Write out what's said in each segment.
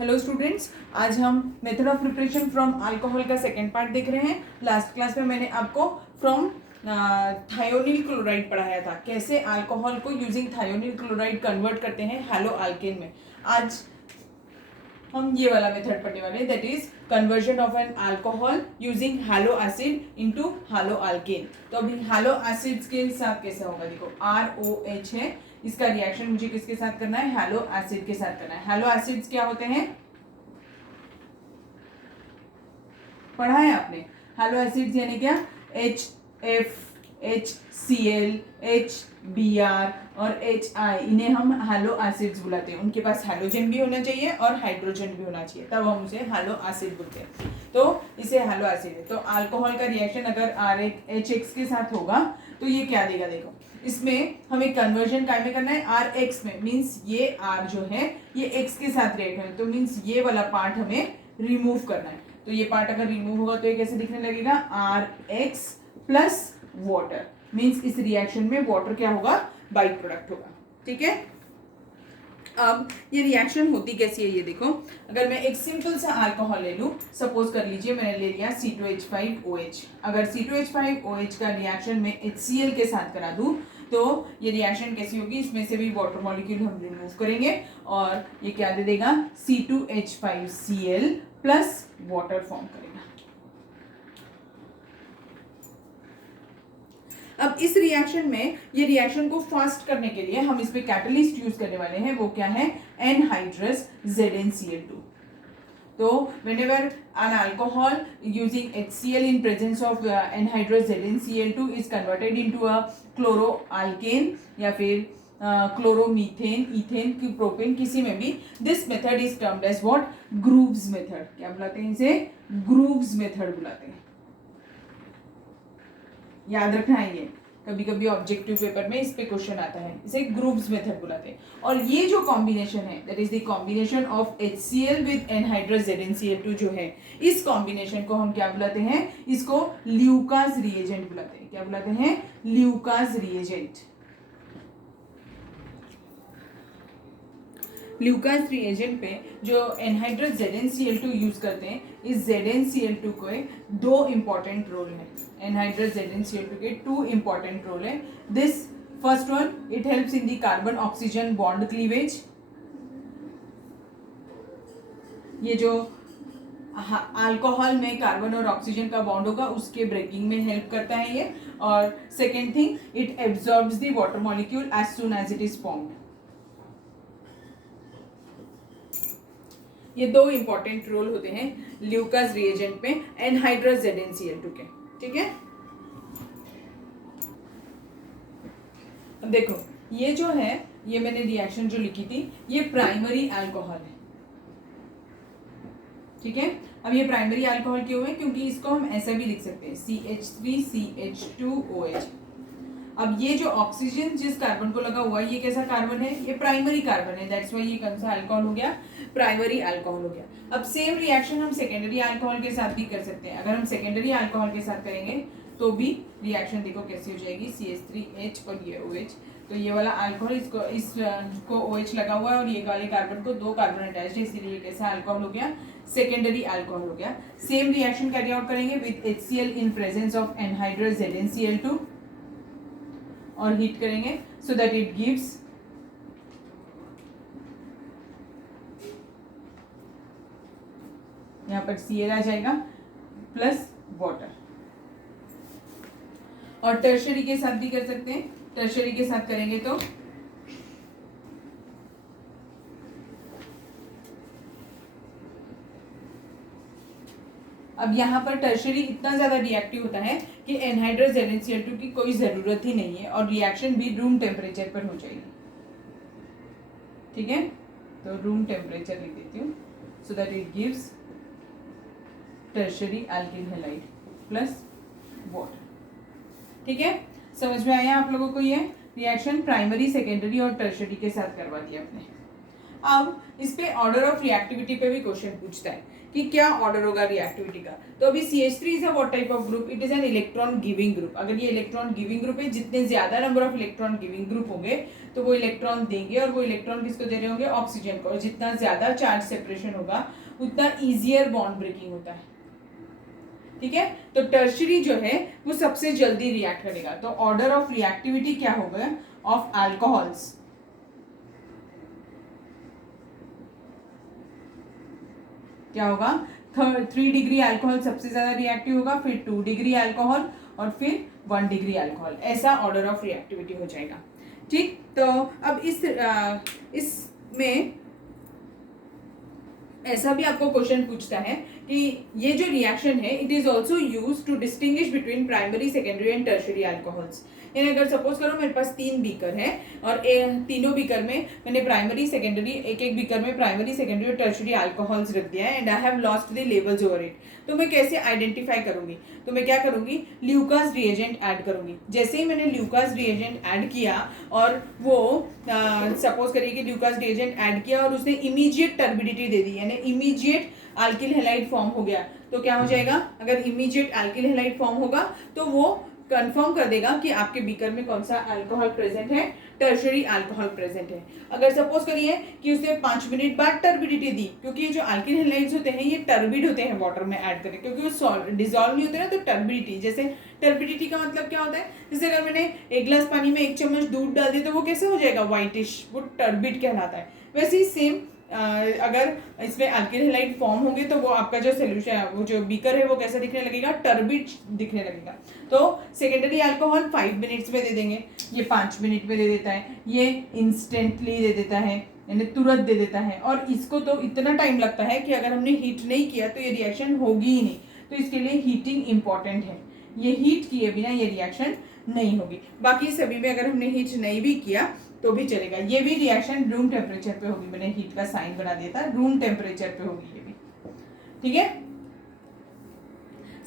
Hello students, आज हम method of preparation from alcohol का सेकेंड पार्ट देख रहे हैं। लास्ट क्लास में मैंने आपको फ्रॉम थायोनिल क्लोराइड पढ़ाया था, कैसे अल्कोहल को यूजिंग थायोनिल क्लोराइड कन्वर्ट करते हैं हैलो अल्केन में। आज हम ये वाला मेथड पढ़ने वाले हैं, that is conversion of an alcohol using hello acid into hello alkane. तो अभी हैलो एसिड्स के साथ कैसे होगा, देखो ROH है, इसका रिएक्शन मुझे किसके साथ करना है, हैलो एसिड के साथ करना है। हैलो एसिड्स क्या होते हैं, पढ़ा है आपने। हैलो एसिड्स यानी क्या, HF, HCl, HBr और HI, इन्हें हम हैलो एसिड्स बुलाते हैं। उनके पास हैलोजन भी होना चाहिए और हाइड्रोजन भी होना चाहिए, तब हम उसे हैलो एसिड बोलते हैं। तो इसे हैलो एसिड है। तो अल्कोहल का रिएक्शन अगर RH के साथ होगा तो ये क्या देगा, देखो इसमें हमें कन्वर्जन काय में करना है, RH में, मीन्स ये R जो है ये X के साथ रिएक्ट है, तो मीन्स ये वाला पार्ट हमें रिमूव करना है। तो ये पार्ट अगर रिमूव होगा तो ये कैसे दिखने लगेगा, RX प्लस वाटर, मीन्स इस रिएक्शन में वाटर क्या होगा, बाई प्रोडक्ट होगा। ठीक है, अब ये रिएक्शन होती कैसी है ये देखो। अगर मैं एक सिंपल सा अल्कोहल ले लूँ, सपोज कर लीजिए मैंने ले लिया C2H5OH। अगर C2H5OH का रिएक्शन में HCl के साथ करा दूँ तो ये रिएक्शन कैसी होगी, इसमें से भी वाटर मॉलिक्यूल हम रिमूव करेंगे और ये क्या दे देगा, C2H5Cl प्लस वाटर फॉर्म करेगा। अब इस रिएक्शन में, ये रिएक्शन को फास्ट करने के लिए हम इस पे कैटलिस्ट यूज करने वाले हैं, वो क्या है, एनहाइड्रस ZnCl2। तो whenever an alcohol using HCl in presence of anhydrous ZnCl2 is converted into a chloroalkane या फिर क्लोरोमीथेन, इथेन, प्रोपेन, किसी में भी, this method is termed as what, Groves method. क्या बुलाते हैं इसे, ग्रूव्स मेथड बुलाते हैं। याद रखना है, ये कभी कभी ऑब्जेक्टिव पेपर में इस पे क्वेश्चन आता है, इसे ग्रुप्स मेथड बुलाते हैं। और ये जो कॉम्बिनेशन है, that is the combination of HCl with anhydrous ZnCl2 जो है, इस कॉम्बिनेशन को हम क्या बुलाते हैं, इसको ल्यूकास रिएजेंट बुलाते हैं। क्या बुलाते हैं, ल्यूकास रिएजेंट। ल्यूकास रिएजेंट पे जो एनहाइड्रस ZnCl2 यूज करते हैं, इस ZnCl2 को दो इंपॉर्टेंट रोल है। एनहाइड्रस ZnCl2 के टू इंपॉर्टेंट रोल है। This first one, it helps in the carbon oxygen bond cleavage. ये जो अल्कोहल में कार्बन और ऑक्सीजन का बॉन्ड होगा उसके ब्रेकिंग में हेल्प करता है ये। और second thing, it absorbs the water molecule as soon as it is formed. ये दो इंपॉर्टेंट रोल होते हैं ल्यूकास रिएजेंट में एनहाइड्रस ZnCl2 के। ठीक है, अब देखो ये जो है, ये मैंने रिएक्शन जो लिखी थी, ये प्राइमरी अल्कोहल है। ठीक है, अब ये प्राइमरी अल्कोहल क्यों है, क्योंकि इसको हम ऐसा भी लिख सकते हैं, CH3CH2OH। अब ये जो ऑक्सीजन जिस कार्बन को लगा हुआ है, ये कैसा कार्बन है, ये प्राइमरी कार्बन है, दैट्स व्हाई ये कौन सा अल्कोहल हो गया, प्राइमरी अल्कोहल हो गया। अब सेम रिएक्शन हम सेकेंडरी अल्कोहल के साथ भी कर सकते हैं। अगर हम सेकेंडरी अल्कोहल के साथ करेंगे तो भी रिएक्शन देखो कैसी हो जाएगी, CH3H और ये OH। तो ये वाला अल्कोहल, इसको OH लगा हुआ है और ये वाले कार्बन को दो कार्बन अटैच्ड है, इसीलिए कैसा अल्कोहल हो गया, सेकेंडरी अल्कोहल हो गया। सेम रिएक्शन कैरी आउट करेंगे with HCl in presence of anhydrous ZnCl2 और हीट करेंगे सो दैट इट गिव्स यहाँ पर Cl आ जाएगा प्लस वाटर। और टर्शरी के साथ भी कर सकते हैं। टर्शरी के साथ करेंगे तो अब यहाँ पर टर्शरी इतना ज्यादा रिएक्टिव होता है कि एनहाइड्रस ZnCl2 की कोई जरूरत ही नहीं है और रिएक्शन भी रूम टेम्परेचर पर हो जाएगी। ठीक है, तो रूम टेम्परेचर लिख देती हूँ so that it gives tertiary alkyl halide plus water. ठीक है, समझ में आया आप लोगों को, ये रिएक्शन प्राइमरी, सेकेंडरी और टर्शरी के साथ करवा दिया आपने। अब इस पे ऑर्डर ऑफ रिएक्टिविटी पे भी क्वेश्चन पूछता है कि क्या ऑर्डर होगा रिएक्टिविटी का। तो अभी CH3 is a what type of group, it is an electron giving group. अगर ये इलेक्ट्रॉन गिविंग ग्रुप है, जितने ज्यादा number of electron giving group होंगे तो वो इलेक्ट्रॉन देंगे, और वो इलेक्ट्रॉन किसको दे रहे होंगे, ऑक्सीजन को। और जितना ज्यादा चार्ज सेपरेशन होगा उतना ईजियर बॉन्ड ब्रेकिंग होता है, ठीक है। तो टर्शरी जो है वो सबसे जल्दी रिएक्ट करेगा। तो ऑर्डर ऑफ रिएक्टिविटी क्या होगा ऑफ अल्कोहल्स, क्या होगा, 3 डिग्री अल्कोहल सबसे ज्यादा रिएक्टिव होगा, फिर 2 डिग्री अल्कोहल, और फिर 1 डिग्री अल्कोहल। ऐसा ऑर्डर ऑफ रिएक्टिविटी हो जाएगा, ठीक। तो अब इसमें ऐसा भी आपको क्वेश्चन पूछता है कि ये जो रिएक्शन है it is also use to distinguish between primary, secondary and tertiary alcohols. यानी अगर सपोज करो मेरे पास 3 बीकर है और तीनों बीकर में मैंने प्राइमरी, सेकेंडरी, एक बीकर में प्राइमरी, सेकेंडरी और टर्शरी अल्कोहल्स रख दिया है, and I have lost the levels over it. तो मैं कैसे आइडेंटिफाई करूंगी, तो मैं क्या करूंगी, ल्यूकास रिएजेंट ऐड करूंगी। जैसे ही मैंने ल्यूकास रिएजेंट ऐड किया और वो सपोज करिए कि ल्यूकास रिएजेंट ऐड किया और उसने इमीडिएट टर्बिडिटी दे दी, यानी इमीडिएट अल्किल हैलाइड फॉर्म हो गया, तो क्या हो जाएगा, अगर इमीडिएट अल्किल हैलाइड फॉर्म होगा तो वो कंफर्म कर देगा कि आपके बीकर में कौन सा अल्कोहल प्रेजेंट है, टर्शरी अल्कोहल प्रेजेंट है। अगर सपोज करिए कि उसने 5 मिनट बाद टर्बिडिटी दी, क्योंकि ये जो अल्किल हैलाइड्स होते हैं ये टर्बिड होते हैं वाटर में ऐड करके, क्योंकि वो डिजोल्व नहीं होते ना, तो टर्बिडिटी, जैसे टर्बिडिटी का मतलब क्या होता है, जैसे अगर मैंने 1 गिलास पानी में 1 चम्मच दूध डाल दिया तो वो कैसे हो जाएगा, व्हाइटिश, वो टर्बिड कहलाता है। वैसे ही सेम अगर इसमें अल्किल हैलाइड फॉर्म होंगे तो वो आपका जो सोल्यूशन है, वो जो बीकर है वो कैसा दिखने लगेगा, टर्बिड दिखने लगेगा। तो सेकेंडरी अल्कोहल 5 मिनट्स में दे देंगे, ये 5 मिनट में दे देता है, ये इंस्टेंटली दे देता है, यानी तुरंत दे देता है। और इसको तो इतना टाइम लगता है कि अगर हमने हीट नहीं किया तो ये रिएक्शन होगी ही नहीं, तो इसके लिए हीटिंग इंपॉर्टेंट है। ये हीट किए बिना ये रिएक्शन नहीं होगी। बाकी सभी में अगर हमने हीट नहीं भी किया तो भी चलेगा। ये भी रिएक्शन रूम टेम्परेचर पे होगी, मैंने हीट का साइन बना दिया था, रूम टेम्परेचर पे होगी ये भी, ठीक है,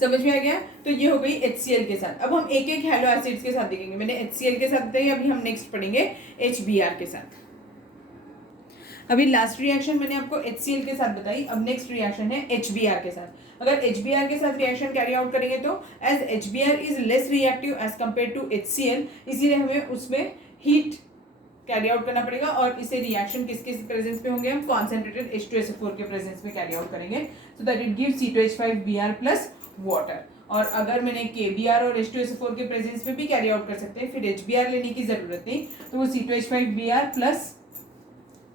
समझ में आ गया। तो ये हो गई HCl के साथ। अब हम एक एक हैलो एसिड्स के साथ देखेंगे। मैंने HCl के साथ बताई, अभी हम नेक्स्ट पढ़ेंगे HBr के साथ। अभी लास्ट रिएक्शन मैंने आपको HCl के साथ बताई, अब नेक्स्ट रिएक्शन है HBr के साथ। अगर HBr के साथ रिएक्शन कैरी आउट करेंगे तो as HBr is less reactive as compare to HCl, इसीलिए हमें उसमें हीट कैरी आउट करना पड़ेगा। और इसे रिएक्शन किसके प्रेजेंस पे होंगे, हम कॉन्सेंट्रेटेड H2SO4 के प्रेजेंस में कैरी आउट करेंगे, so that it gives C2H5Br plus water. और अगर मैंने KBr और H2SO4 के प्रेजेंस में भी कैरी आउट कर सकते हैं, फिर HBr लेने की जरूरत नहीं, तो वो C2H5Br plus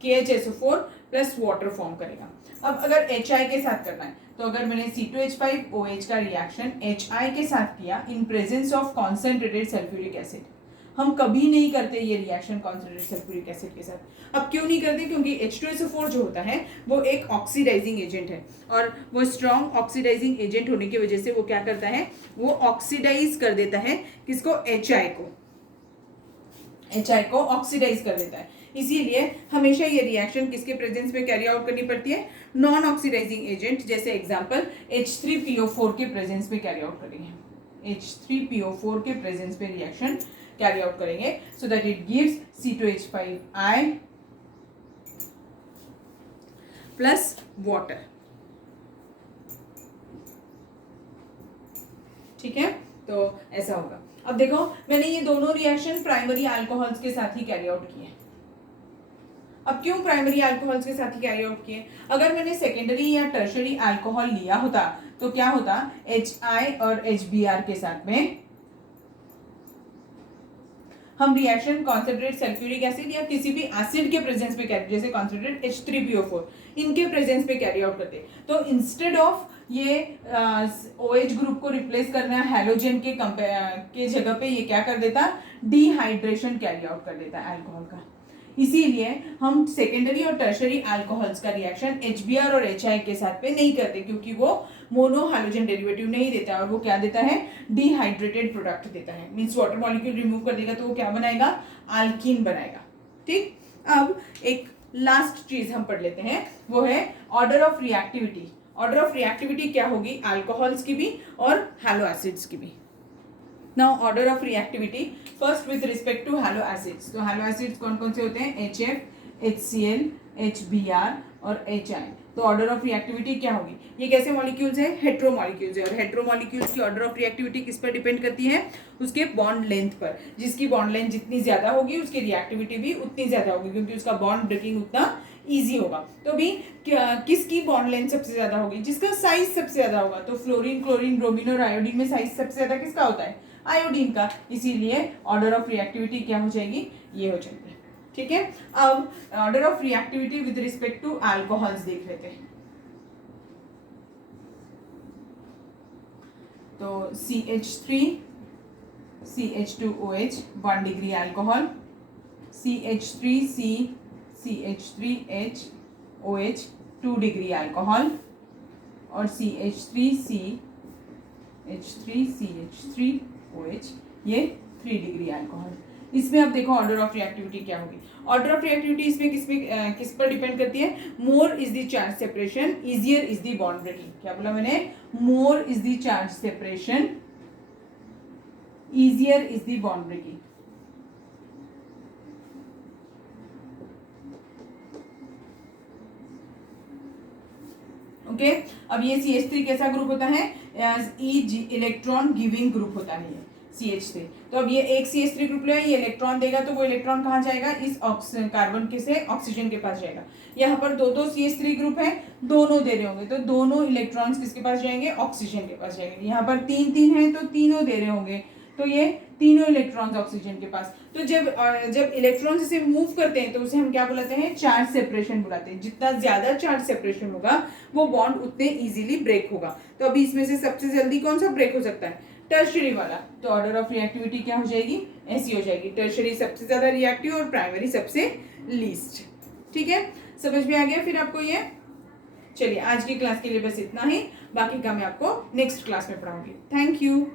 KHSO4 plus water form करेगा। अब अगर HI के साथ करना है, तो अगर मैंने C2H5OH का रिएक्शन HI के साथ किया in presence of concentrated sulphuric acid, हम कभी नहीं करते ये रिएक्शन कॉन्सेंट्रेटेड सल्फ्यूरिक एसिड के साथ। अब क्यों नहीं करते, क्योंकि H2SO4 जो होता है वो एक ऑक्सीडाइजिंग एजेंट है, और वो स्ट्रॉन्ग ऑक्सीडाइजिंग एजेंट होने की वजह से वो क्या करता है, वो ऑक्सीडाइज कर देता है किसको, HI को ऑक्सीडाइज कर देता है। इसीलिए हमेशा ये रिएक्शन किसके प्रेजेंस में कैरी आउट करनी पड़ती है, नॉन ऑक्सीडाइजिंग एजेंट, जैसे एग्जांपल H3PO4 के प्रेजेंस में कैरी आउट करेंगे, H3PO4 के प्रेजेंस में रिएक्शन कैरी आउट करेंगे, so that it gives C2H5I plus water, ठीक है। तो ऐसा होगा। अब देखो मैंने ये दोनों रिएक्शन प्राइमरी अल्कोहल्स के साथ ही कैरी आउट किए। अब क्यों प्राइमरी अल्कोहल्स के साथ ही कैरी आउट किए, अगर मैंने सेकेंडरी या टर्शरी अल्कोहल लिया होता तो क्या होता, HI और HBr के साथ में हम रिएक्शन कॉन्सेंट्रेट सल्फ्यूरिक एसिड या किसी भी एसिड के प्रेजेंस में कैरी, जैसे कॉन्सेंट्रेट H3PO4 इनके प्रेजेंस में कैरी आउट करते। तो इंस्टेड ऑफ ये OH ग्रुप को रिप्लेस करना हैलोजन के जगह पे ये क्या कर देता, डिहाइड्रेशन कैरी आउट कर देता है अल्कोहल का। इसीलिए हम सेकेंडरी और टर्शरी अल्कोहल्स का रिएक्शन HBr और HI के साथ पे नहीं करते, क्योंकि वो मोनो हाइड्रोजन डेरिवेटिव नहीं देता है, और वो क्या देता है, डिहाइड्रेटेड प्रोडक्ट देता है, मींस वाटर मॉलिक्यूल रिमूव कर देगा तो वो क्या बनाएगा, अल्कीन बनाएगा, ठीक। अब एक लास्ट चीज हम पढ़ लेते हैं, वो है order of reactivity. Order of reactivity क्या होगी, अल्कोहल्स की भी और हैलो एसिड्स की भी। Now order of reactivity first with respect to halo acids. तो halo acids कौन कौन से होते हैं, HF, HCl, HBr और HI। तो ऑर्डर ऑफ रिएक्टिविटी क्या होगी? ये कैसे मॉलिक्यूल्स है? हेट्रोमॉलिक्यूल्स है। और हेट्रोमॉलिक्यूल्स की ऑर्डर ऑफ रिएक्टिविटी किस पर डिपेंड करती है? उसके बॉन्ड लेंथ पर। जिसकी बॉन्ड लेंथ जितनी ज्यादा होगी उसकी रिएक्टिविटी भी उतनी ज्यादा होगी, क्योंकि उसका बॉन्ड ब्रेकिंग उतना ईजी होगा। तो भी किसकी बॉन्ड लेंथ सबसे ज्यादा होगी? जिसका साइज सबसे ज्यादा होगा। तो फ्लोरीन, क्लोरीन, ब्रोमीन और आयोडीन में साइज सबसे ज्यादा किसका होता है? आयोडीन का। इसीलिए ऑर्डर ऑफ रिएक्टिविटी क्या हो जाएगी? ये हो जाएगी। ठीक है, अब order of reactivity with respect to alcohols देख लेते हैं। तो CH3 CH2OH 1 degree alcohol, CH3C CH3HOH 2 degree alcohol और CH3C H3CH3OH ये 3 डिग्री अल्कोहल। इसमें अब देखो ऑर्डर ऑफ रिएक्टिविटी क्या होगी। ऑर्डर ऑफ रिएक्टिविटी इसमें किस पर डिपेंड करती है? More is the charge separation, easier is the bond breaking. क्या बोला मैंने? More is the charge separation, easier is the bond breaking. Okay, अब ये CH3 कैसा ग्रुप होता है? इलेक्ट्रॉन गिविंग ग्रुप होता है ये CH3। तो अब ये एक CH3 ग्रुप ले, ये इलेक्ट्रॉन देगा तो वो इलेक्ट्रॉन कहाँ जाएगा? इस कार्बन के से ऑक्सीजन के पास जाएगा। यहाँ पर दो CH3 ग्रुप है, दोनों दे रहे होंगे तो दोनों इलेक्ट्रॉन्स किसके पास जाएंगे? ऑक्सीजन के पास जाएंगे। यहाँ पर 3 है तो तीनों दे रहे होंगे, तो ये तीनों इलेक्ट्रॉन्स ऑक्सीजन के पास। तो जब इलेक्ट्रॉन्स इसे मूव करते हैं तो उसे हम क्या बुलाते हैं? चार्ज सेपरेशन बुलाते हैं। जितना ज्यादा चार्ज सेपरेशन होगा वो बॉन्ड उतने इजीली ब्रेक होगा। तो अभी इसमें से सबसे जल्दी कौन सा ब्रेक हो सकता है? टर्शरी वाला। तो ऑर्डर ऑफ रिएक्टिविटी क्या हो जाएगी? ऐसी हो जाएगी, टर्शरी सबसे ज्यादा रिएक्टिव और प्राइमरी सबसे लीस्ट। ठीक है, समझ में आ गया फिर आपको ये? चलिए आज की क्लास के लिए बस इतना ही, बाकी का मैं आपको नेक्स्ट क्लास में पढ़ाऊंगी। Thank you.